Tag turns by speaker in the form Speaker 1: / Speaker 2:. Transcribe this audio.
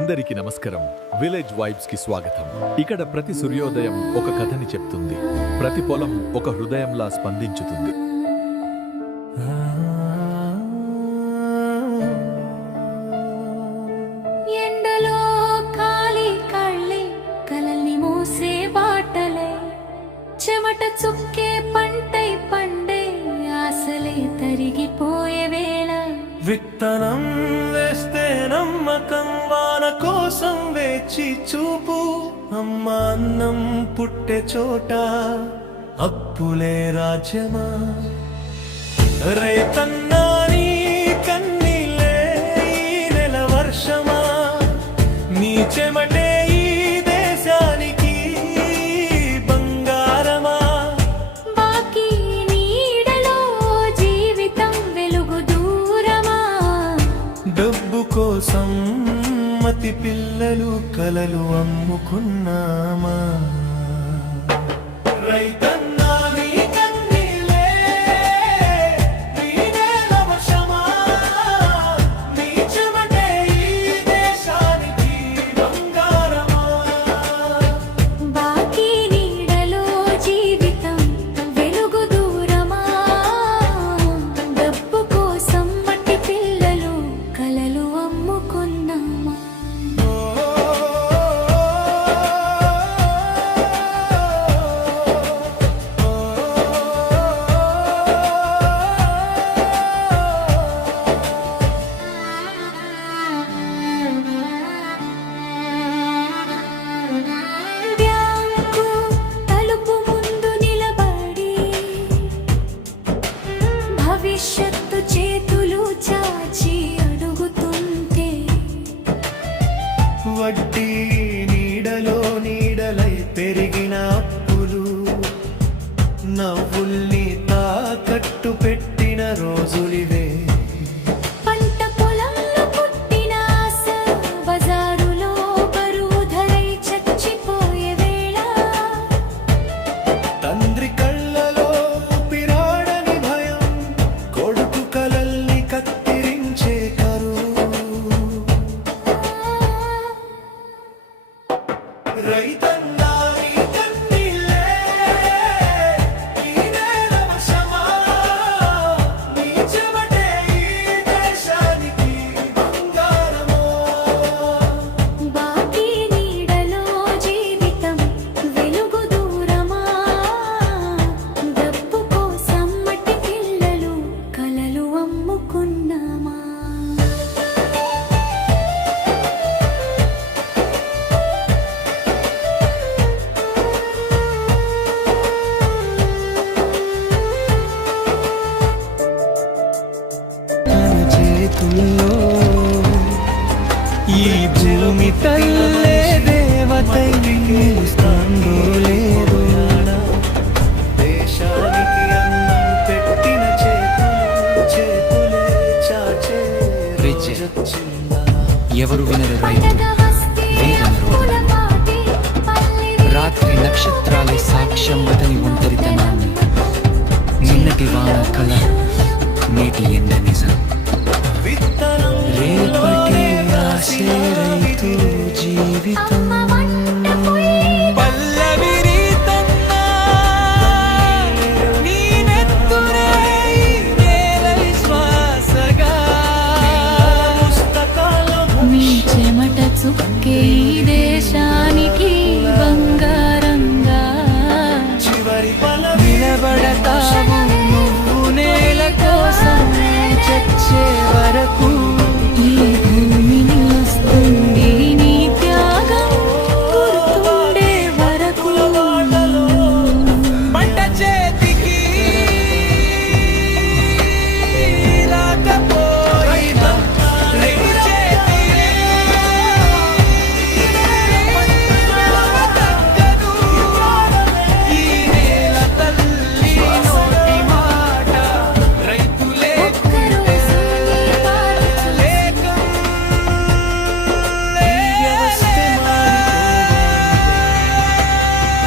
Speaker 1: అందరికీ నమస్కారం. విలేజ్ వైబ్స్కి స్వాగతం. ఇక్కడ ప్రతి సూర్యోదయం ఒక కథని చెప్తుంది. ప్రతి పొలం ఒక హృదయంలా స్పందించుతుంది.
Speaker 2: ఎండలో కాలి కళ్ళే కలల్ని మూసే బాటలే. చెమట చుక్కే పంటై పండే ఆశలే
Speaker 3: విత్తనం వేస్తే నమ్మకం వాన కోసం వేచి చూపు. అమ్మ అన్నం పుట్టే చోట అప్పులే రాజ్యమా? రేతన్నా నీ కన్నీలే నెల వర్షమా? నీ చెమటే పిల్లలు కలలు అమ్ముకున్నామా? నవ్వుల్ని తాకట్టు పెట్టిన రోజులివి. ఈ భూమి తల్లే దేవతై నిలుస్తాందో లేదో. దేశానికి అన్నం పెట్టిన చేతులు చేతులే చాచే
Speaker 4: రిచే.
Speaker 3: రోజొచ్చిందా?
Speaker 4: ఎవరు వినరు రైతు? రాత్రి నక్షత్రాలే సాక్ష్యం అతని ఒంటరితనాన్ని. నిన్నటి వాన కల నేటి ఎండ నిజం. జీవితం.